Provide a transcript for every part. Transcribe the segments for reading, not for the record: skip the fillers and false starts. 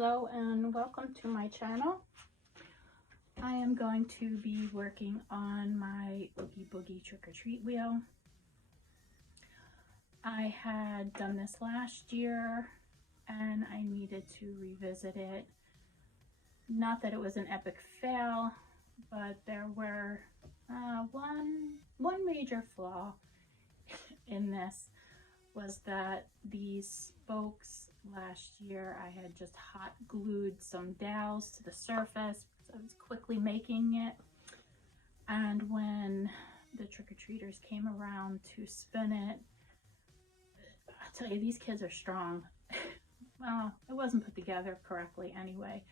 Hello and welcome to my channel. I am going to be working on my Oogie Boogie trick-or-treat wheel. I had done this last year and I needed to revisit it. Not that it was an epic fail, but there were one major flaw in this was that these spokes last year, I had just hot glued some dowels to the surface because I was quickly making it. And when the trick-or-treaters came around to spin it, I'll tell you, these kids are strong. Well, it wasn't put together correctly anyway,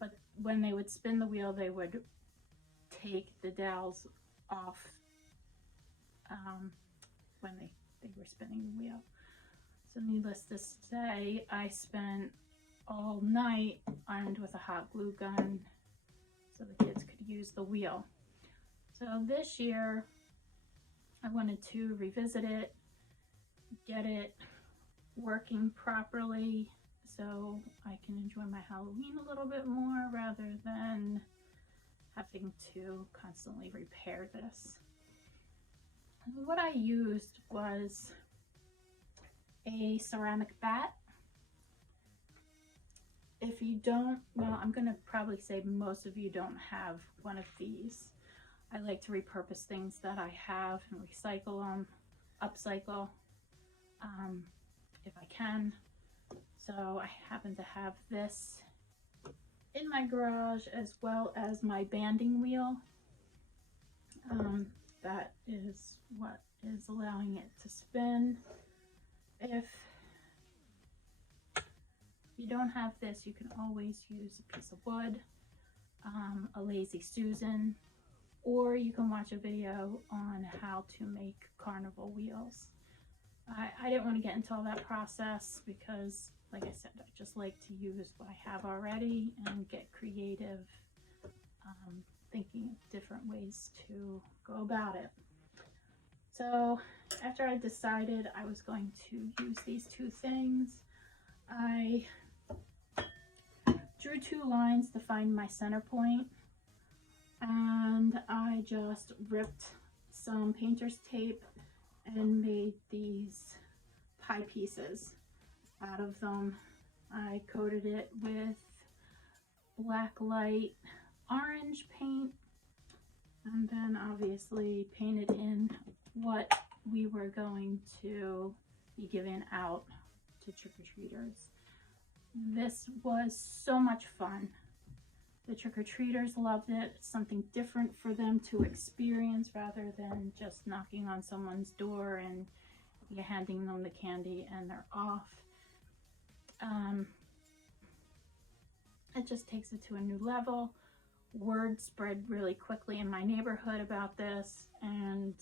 but when they would spin the wheel, they would take the dowels off when they were spinning the wheel. So needless to say, I spent all night armed with a hot glue gun so the kids could use the wheel. So this year I wanted to revisit it, get it working properly so I can enjoy my Halloween a little bit more rather than having to constantly repair this. What I used was a ceramic bat. If you don't, well, I'm going to probably say most of you don't have one of these. I like to repurpose things that I have and recycle them, upcycle if I can. So I happen to have this in my garage as well as my banding wheel. That is what is allowing it to spin. If you don't have this, you can always use a piece of wood, a Lazy Susan, or you can watch a video on how to make carnival wheels. I didn't want to get into all that process because, like I said, I just like to use what I have already and get creative, thinking of different ways to go about it. So after I decided I was going to use these two things, I drew two lines to find my center point, and I just ripped some painter's tape and made these pie pieces out of them. I coated it with black light orange paint and then obviously painted in what we were going to be giving out to trick-or-treaters. This was so much fun. The trick-or-treaters loved it. It's something different for them to experience rather than just knocking on someone's door and you're handing them the candy and they're off. It just takes it to a new level. Word spread really quickly in my neighborhood about this, and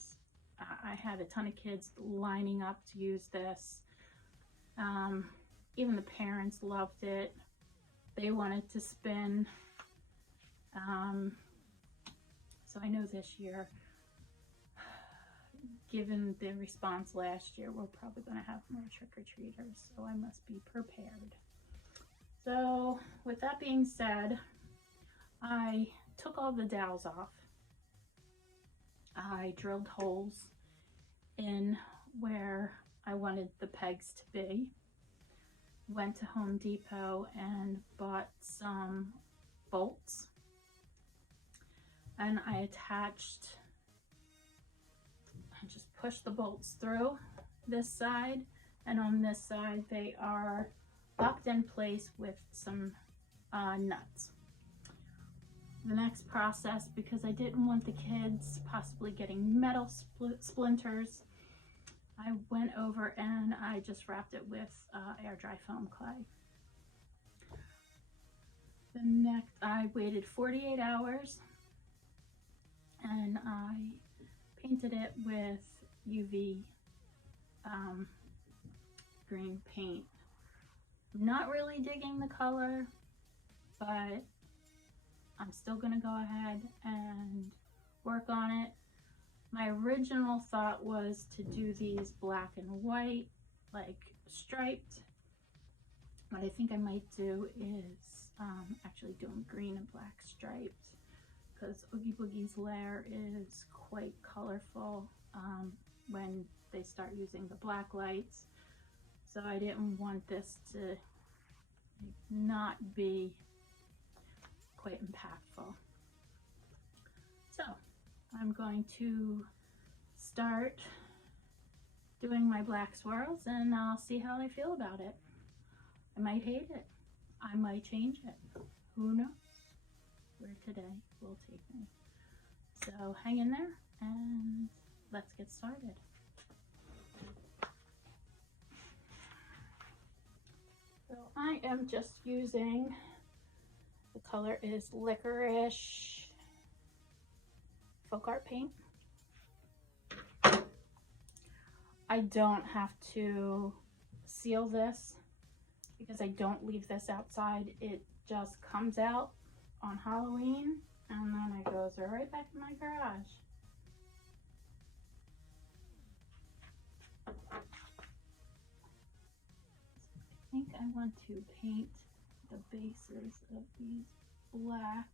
I had a ton of kids lining up to use this. Even the parents loved it. They wanted to spin. So I know this year, given the response last year, we're probably going to have more trick-or-treaters, so I must be prepared. So with that being said, I took all the dowels off. I drilled holes in where I wanted the pegs to be. Went to Home Depot and bought some bolts. And I just pushed the bolts through this side, and on this side they are locked in place with some nuts. The next process, because I didn't want the kids possibly getting metal splinters, I went over and I just wrapped it with air dry foam clay. I waited 48 hours and I painted it with UV green paint. I'm not really digging the color, but I'm still gonna go ahead and work on it. My original thought was to do these black and white, like striped, What I think I might do is actually doing green and black stripes, because Oogie Boogie's lair is quite colorful when they start using the black lights. So I didn't want this to not be quite impactful. So I'm going to start doing my black swirls and I'll see how I feel about it. I might hate it. I might change it. Who knows where today will take me. So hang in there and let's get started. So I am just using, the color is Licorice Folk Art Paint. I don't have to seal this because I don't leave this outside. It just comes out on Halloween and then it goes right back in my garage. I think I want to paint the bases of these black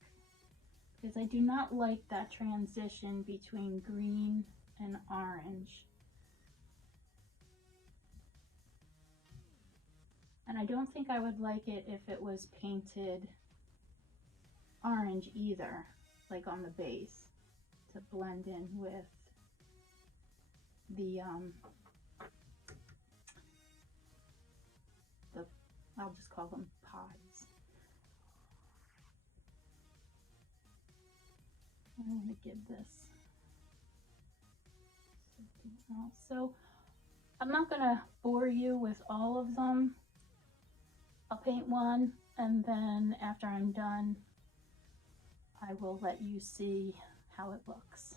because I do not like that transition between green and orange. And I don't think I would like it if it was painted orange either, like on the base, to blend in with the I'll just call them pies. I want to give this something else. So I'm not going to bore you with all of them. I'll paint one and then after I'm done, I will let you see how it looks.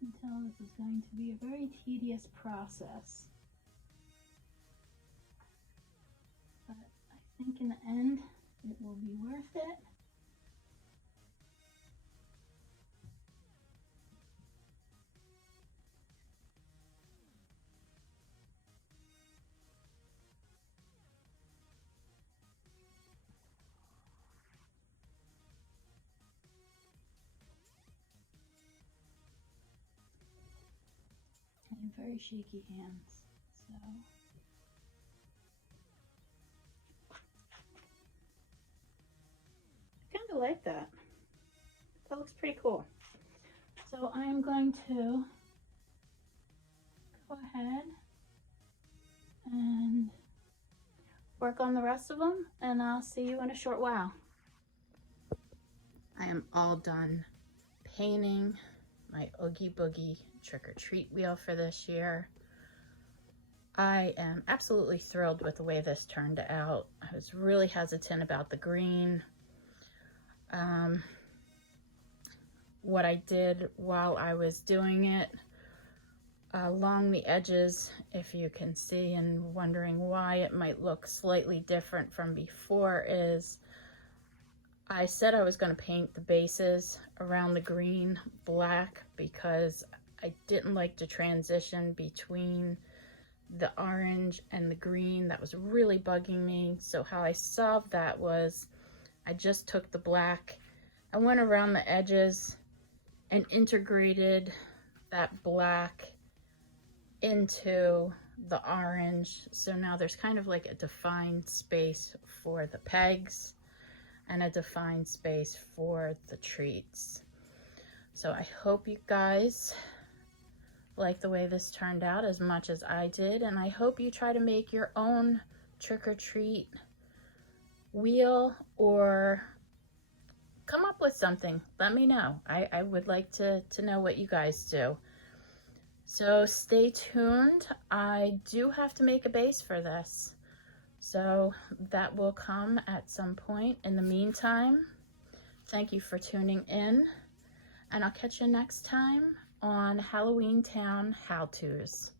You can tell this is going to be a very tedious process. But I think in the end, it will be worth it. I have very shaky hands, so. I kind of like that. That looks pretty cool. So I'm going to go ahead and work on the rest of them, and I'll see you in a short while. I am all done painting my Oogie Boogie trick-or-treat wheel for this year. I am absolutely thrilled with the way this turned out. I was really hesitant about the green. What I did while I was doing it, along the edges, if you can see and wondering why it might look slightly different from before, is I said I was going to paint the bases around the green black because I didn't like to transition between the orange and the green that was really bugging me. So how I solved that was I just took the black, I went around the edges and integrated that black into the orange. So now there's kind of like a defined space for the pegs and a defined space for the treats. So I hope you guys like the way this turned out as much as I did, and I hope you try to make your own trick-or-treat wheel or come up with something. Let me know. I would like to know what you guys do. So stay tuned. I do have to make a base for this, so that will come at some point. In the meantime, thank you for tuning in, and I'll catch you next time on Halloween Town How-Tos.